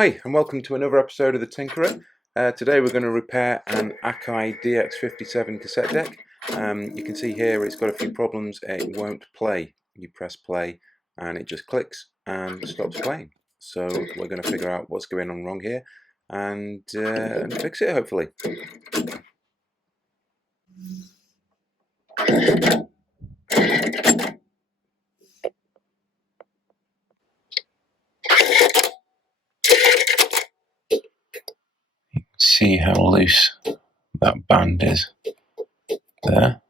Hi and welcome to another episode of The Tinkerer. Today we're going to repair an Akai DX57 cassette deck. You can see here it's got a few problems. It won't play. You press play and it just clicks and stops playing. So we're going to figure out what's going on wrong here and fix it hopefully. See how loose that band is there.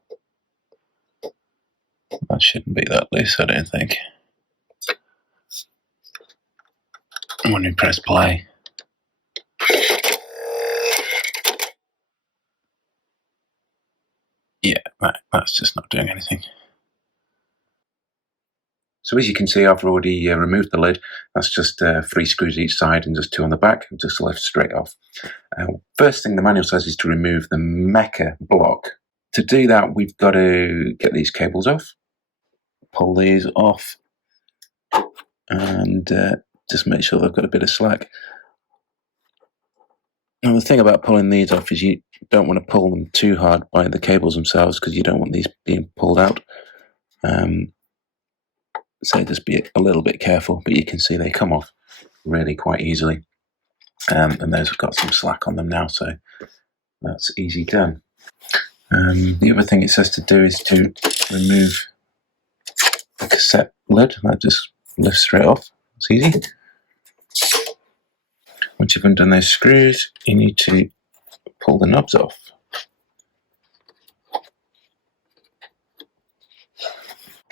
That shouldn't be that loose, I don't think. When we press play, yeah, that's just not doing anything. So as you can see, I've already removed the lid. That's just 3 screws each side and just 2 on the back, and just lift straight off. First thing the manual says is to remove the mecha block. To do that, we've got to get these cables off, pull these off, and just make sure they've got a bit of slack. Now the thing about pulling these off is you don't want to pull them too hard by the cables themselves, because you don't want these being pulled out. So just be a little bit careful, but you can see they come off really quite easily. And those have got some slack on them now, so that's easy done. The other thing it says to do is to remove the cassette lid. That just lifts straight off. It's easy. Once you've undone those screws, you need to pull the knobs off.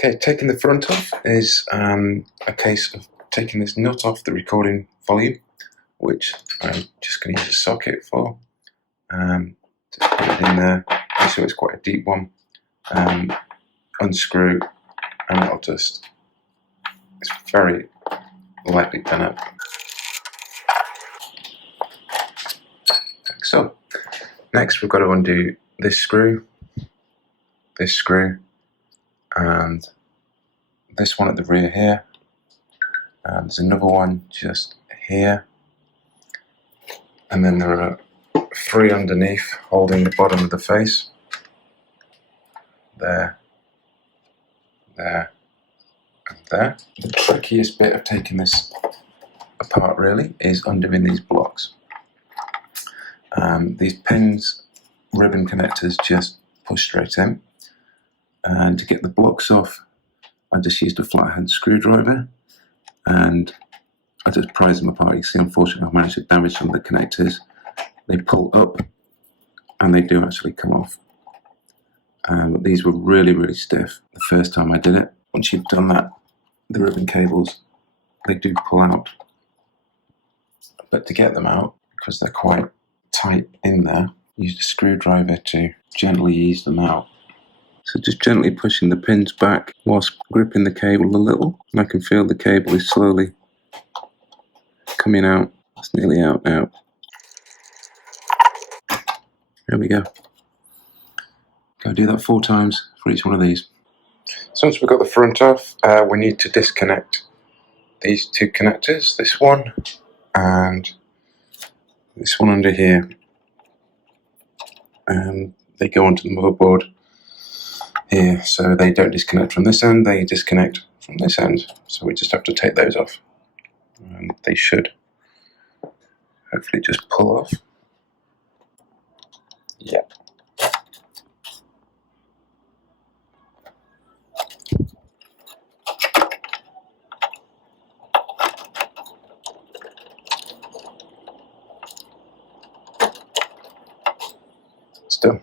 Okay, taking the front off is a case of taking this nut off the recording volume, which I'm just going to use a socket for. Just put it in there, so it's quite a deep one. Unscrew, and it'll just, it's very lightly done up. Like so. Next we've got to undo this screw, and this one at the rear here. There's another one just here, and then there are 3 underneath holding the bottom of the face. There, there, and there. The trickiest bit of taking this apart really is undoing these blocks. These pins, ribbon connectors just push straight in. And to get the blocks off, I just used a flathead screwdriver and I just prise them apart. You see, unfortunately, I've managed to damage some of the connectors. They pull up and they do actually come off. But these were really, really stiff the first time I did it. Once you've done that, the ribbon cables, they do pull out. But to get them out, because they're quite tight in there, use a screwdriver to gently ease them out. So just gently pushing the pins back whilst gripping the cable a little. And I can feel the cable is slowly coming out. It's nearly out now. There we go. Go do that 4 times for each one of these. So once we've got the front off, we need to disconnect these 2 connectors. This one and this one under here. And they go onto the motherboard here, so they don't disconnect from this end, they disconnect from this end, so we just have to take those off, and they should hopefully just pull off. Yeah. Still.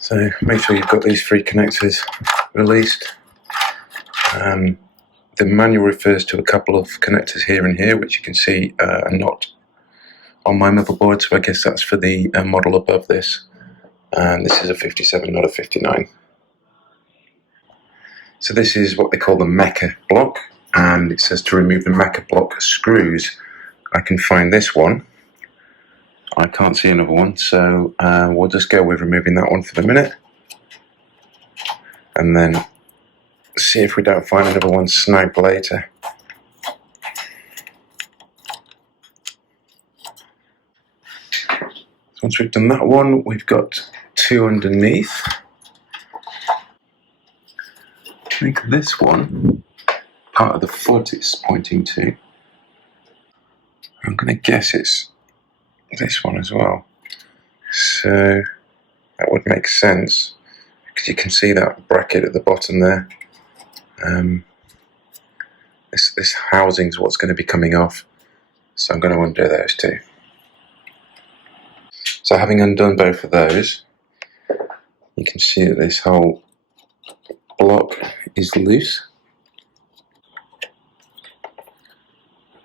So make sure you've got these 3 connectors released. The manual refers to a couple of connectors here and here, which you can see are not on my motherboard, so I guess that's for the model above this. And this is a 57, not a 59. So this is what they call the mecha block, and it says to remove the mecha block screws. I can find this one. I can't see another one, so we'll just go with removing that one for the minute, and then see if we don't find another one snagged later. Once we've done that one, we've got two underneath. I think this one, part of the foot it's pointing to, I'm going to guess it's this one as well. So that would make sense, because you can see that bracket at the bottom there. This housing is what's going to be coming off, so I'm going to undo those two. So having undone both of those, you can see that this whole block is loose.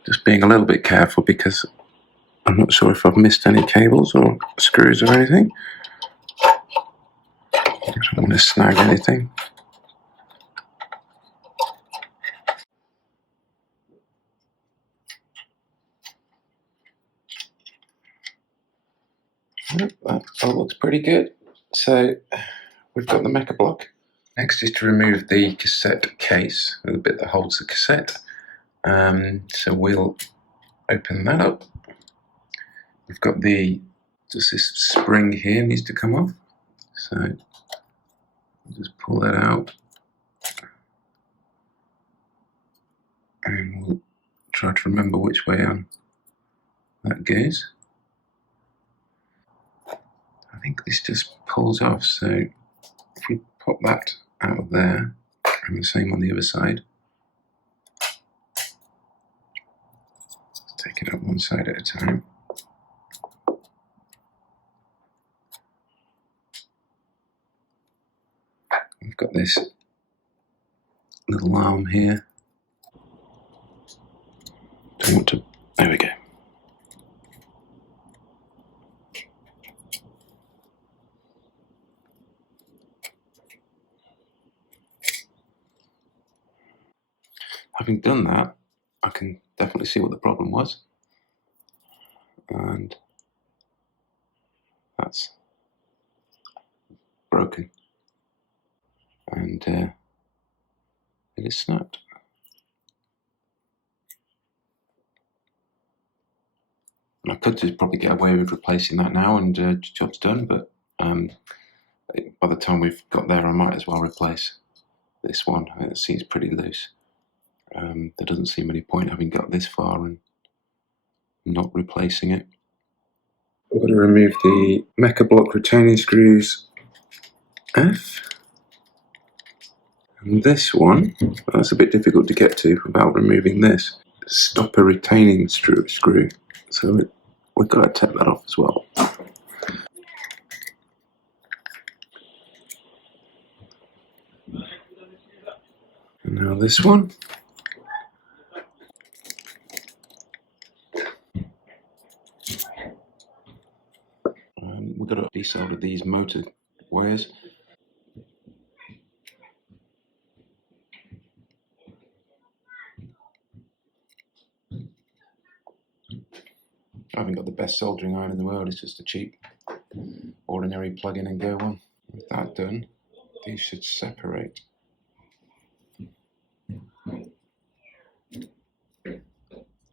Just being a little bit careful because I'm not sure if I've missed any cables or screws or anything. I don't want to snag anything. That all looks pretty good. So we've got the mecha block. Next is to remove the cassette case, the bit that holds the cassette. So we'll open that up. We've got just this spring here needs to come off. So I'll just pull that out. And we'll try to remember which way on that goes. I think this just pulls off, so if we pop that out of there, and the same on the other side. Take it up one side at a time. We've got this little arm here. Don't want to, there we go. Having done that, I can definitely see what the problem was. And that's broken. And it is snapped. And I could just probably get away with replacing that now and job's done, but by the time we've got there, I might as well replace this one. It seems pretty loose. There doesn't seem any point having got this far and not replacing it. We're going to remove the mecha block retaining screws F. And this one, that's a bit difficult to get to without removing this stopper retaining screw. So we've got to take that off as well. And now this one. We've got to desolder these motor wires. I haven't got the best soldering iron in the world, it's just a cheap, ordinary plug in and go one. With that done, these should separate.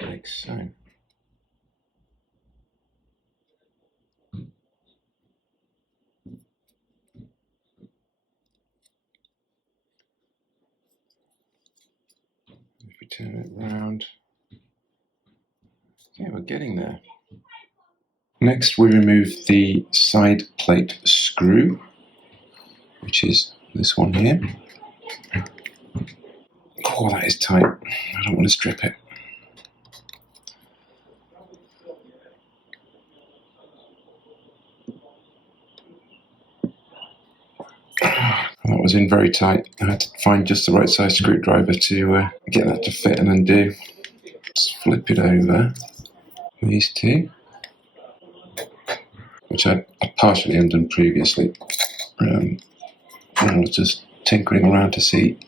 Like so. If we turn it round, yeah, we're getting there. Next, we remove the side plate screw, which is this one here. Oh, that is tight. I don't want to strip it. That was in very tight. I had to find just the right size screwdriver to get that to fit and undo. Just flip it over. These two, which I partially undone previously. I was just tinkering around to see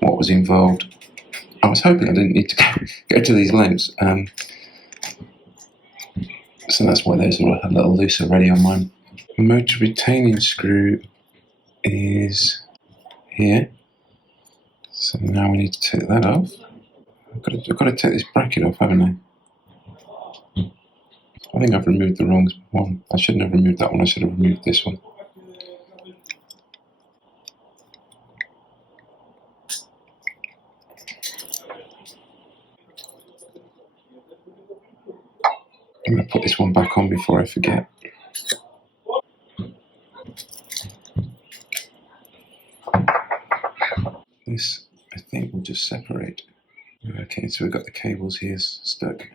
what was involved. I was hoping I didn't need to go to these lengths. So that's why those are a little loose already on mine. The motor retaining screw is here. So now we need to take that off. I've got to take this bracket off, haven't I? I think I've removed the wrong one. I shouldn't have removed that one, I should have removed this one. I'm going to put this one back on before I forget. This, I think, will just separate. Okay, so we've got the cables here stuck.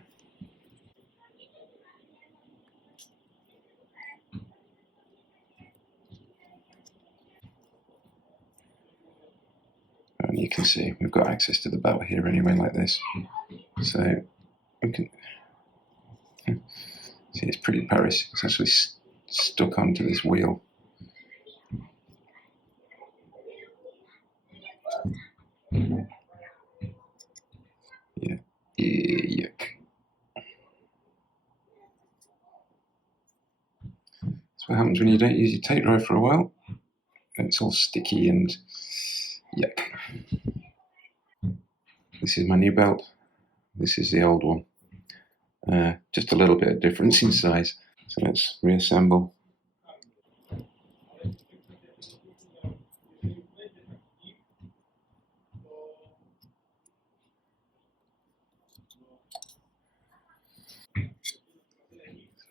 And you can see we've got access to the belt here anyway, like this. So we can see it's pretty Paris. It's actually stuck onto this wheel. Yeah. Yuck. That's what happens when you don't use your tape drive for a while. It's all sticky and yuck. This is my new belt. This is the old one. Just a little bit of difference in size. So let's reassemble.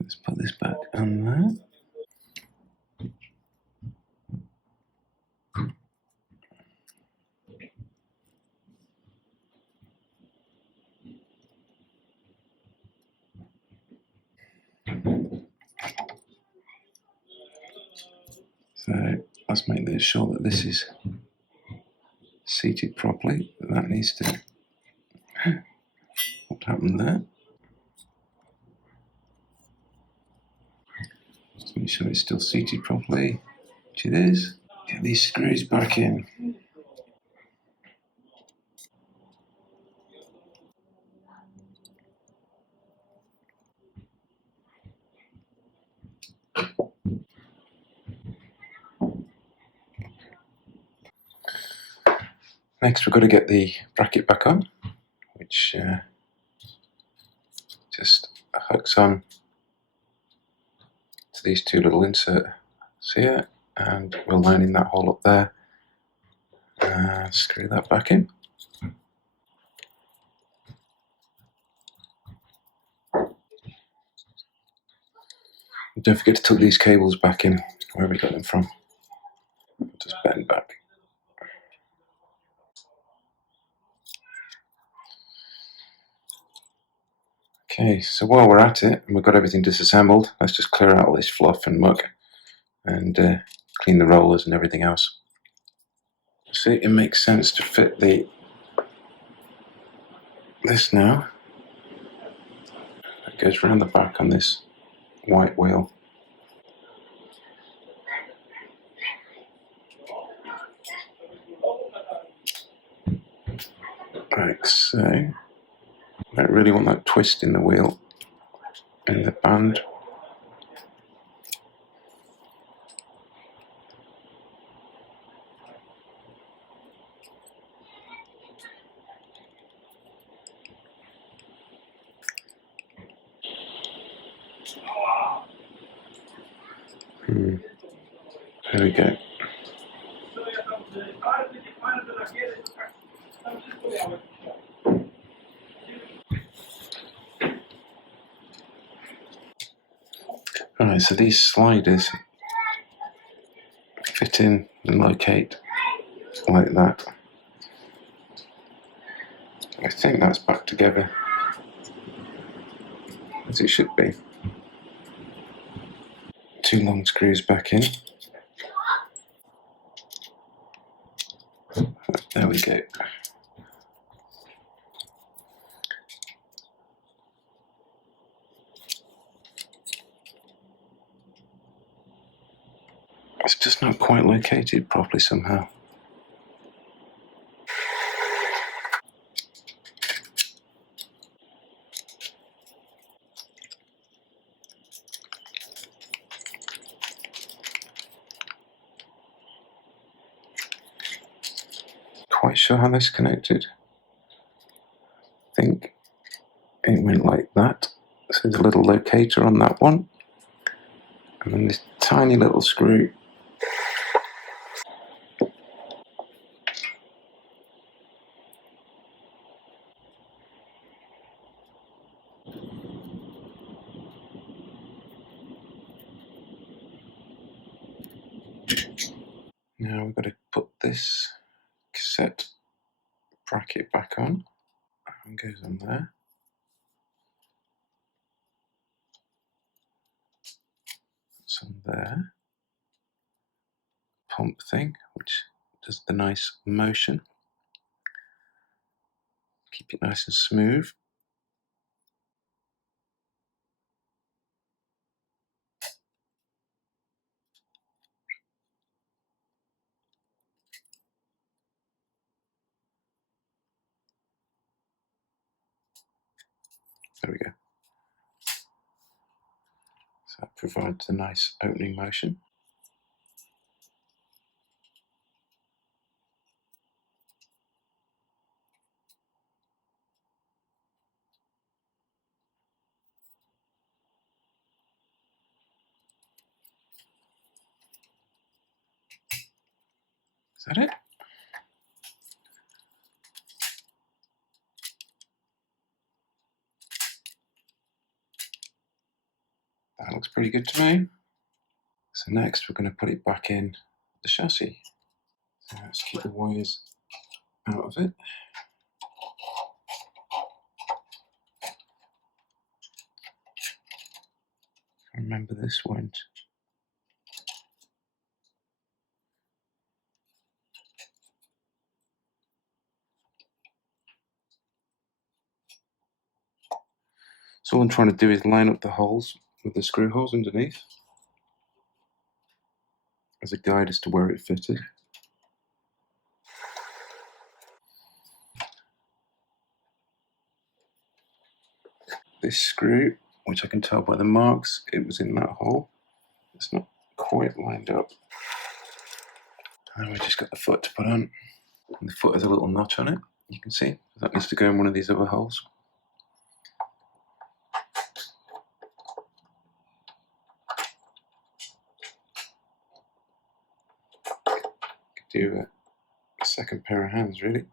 Let's put this back on there. So let's make sure that this is seated properly. That needs to. What happened there? Just make sure it's still seated properly, which it is. Get these screws back in. Next, we've got to get the bracket back on, which just hooks on to these two little inserts here, and we'll line in that hole up there and screw that back in. And don't forget to tuck these cables back in where we got them from. Just bend back. Okay, so while we're at it and we've got everything disassembled, let's just clear out all this fluff and muck and clean the rollers and everything else. See, it makes sense to fit this now. It goes around the back on this white wheel. Like so. I don't really want that twist in the wheel in the band. There we go. Alright, so these sliders fit in and locate like that. I think that's back together as it should be. Two long screws back in. There we go. It's just not quite located properly somehow. Quite sure how this connected. I think it went like that. So there's a little locator on that one, and then this tiny little screw. Now we've got to put this cassette bracket back on. And goes on there. It's on there. Pump thing, which does the nice motion. Keep it nice and smooth. There we go. So that provides a nice opening motion. Is that it? That looks pretty good to me. So next we're going to put it back in the chassis. So let's keep the wires out of it. Remember this won't. So all I'm trying to do is line up the holes with the screw holes underneath as a guide as to where it fitted. This screw, which I can tell by the marks, it was in that hole. It's not quite lined up. And we just got the foot to put on. And the foot has a little notch on it, you can see. That needs to go in one of these other holes. Could do a second pair of hands, really.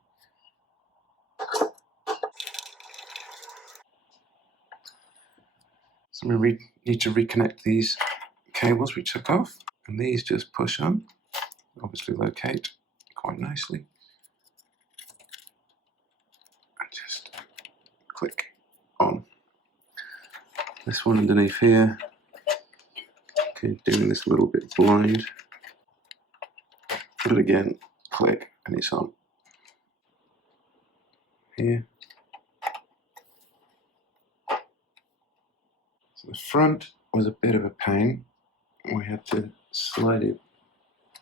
So we need to reconnect these cables we took off, and these just push on, obviously locate quite nicely, and just click on. This one underneath here, okay, doing this a little bit blind, but again, click and it's on. Here. So the front was a bit of a pain. We had to slide it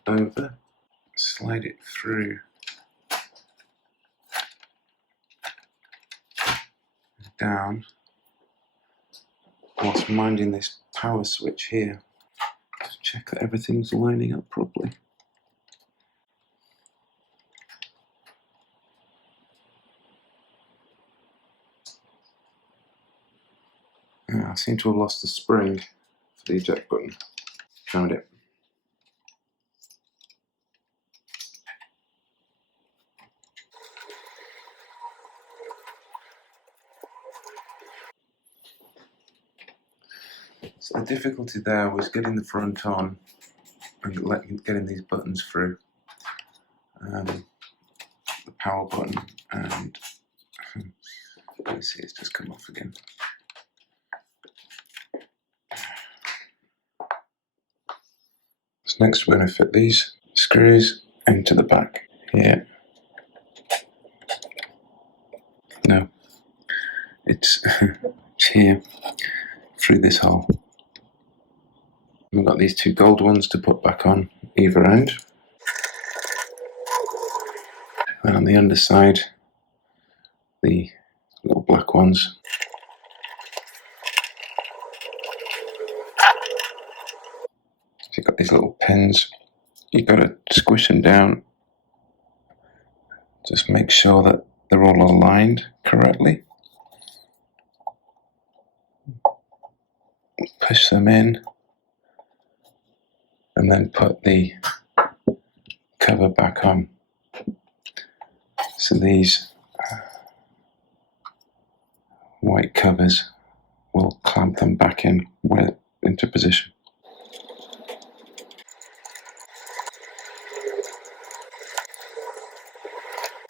over, slide it through, down, whilst minding this power switch here to check that everything's lining up properly. I seem to have lost the spring for the eject button. Found it. So the difficulty there was getting the front on and getting these buttons through. The power button, and let's see, it's just come off again. So next we're going to fit these screws into the back here. No, it's here through this hole. We've got these two gold ones to put back on either end, and on the underside the little black ones. So you've got these little pins, you've got to squish them down, just make sure that they're all aligned correctly. push them in, and then put the cover back on. So these white covers will clamp them back in into position.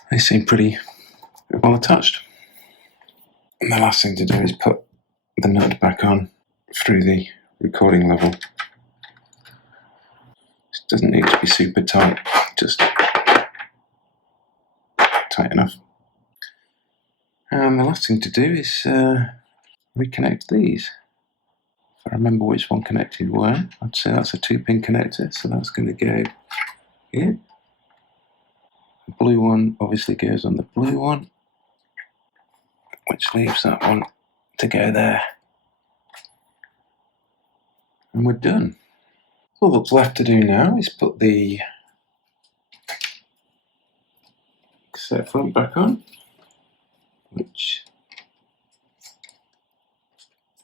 They seem pretty well attached. And the last thing to do is put the nut back on through the recording level. It doesn't need to be super tight, just tight enough. And the last thing to do is reconnect these. If I remember which one connected where, I'd say that's a 2-pin connector, so that's going to go here. The blue one obviously goes on the blue one, which leaves that one to go there. And we're done. All that's left to do now is put the cassette front back on, which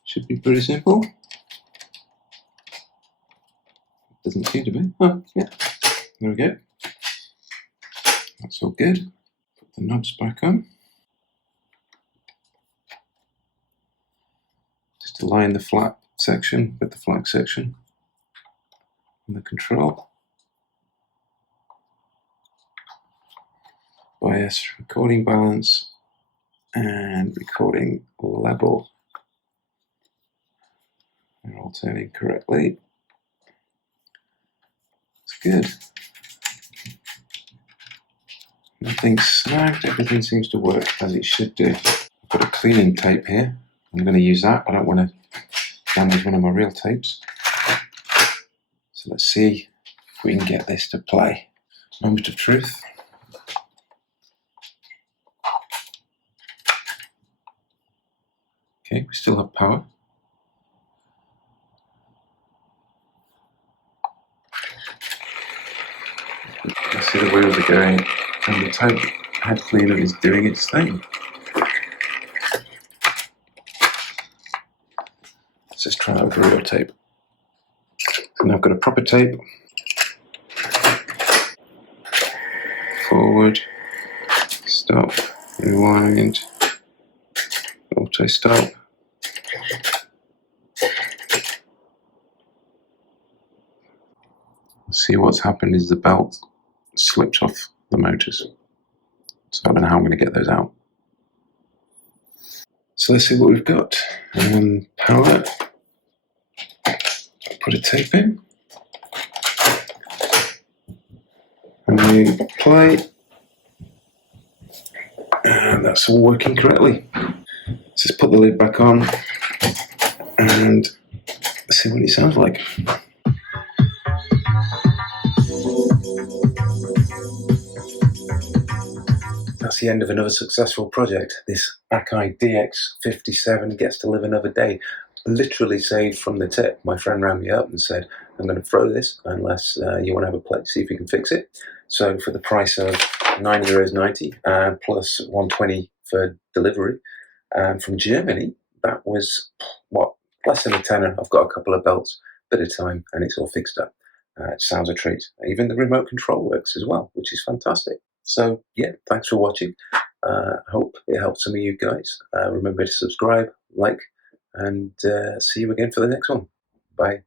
should be pretty simple. Doesn't seem to be. Oh, yeah. There we go. That's all good. Put the knobs back on. Just align the flap section with the flag section and the control. Bias, recording balance, and recording level. They're all turning correctly. It's good. Nothing's snagged, everything seems to work as it should do. I've got a cleaning tape here. I'm going to use that. I don't want to damage one of my real tapes. So let's see if we can get this to play. Moment of truth. Okay, we still have power. You see the wheels are going, and the tape head cleaner is doing its thing. Let's just try out with real tape. And I've got a proper tape. Forward, stop, rewind, auto stop. See what's happened is the belt slipped off the motors. So I don't know how I'm going to get those out. So let's see what we've got. Power. Put a tape in. And we play. And that's all working correctly. Let's just put the lid back on and see what it sounds like. That's the end of another successful project. This Akai DX57 gets to live another day. Literally saved from the tip. My friend rang me up and said, I'm going to throw this unless you want to have a play, see if you can fix it. So for the price of €9.90 plus 120 for delivery from Germany, that was, what, less than a tenner. I've got a couple of belts, bit of time, and it's all fixed up. It sounds a treat. Even the remote control works as well, which is fantastic. So yeah, thanks for watching. Hope it helped some of you guys. Remember to subscribe, like, and see you again for the next one. Bye.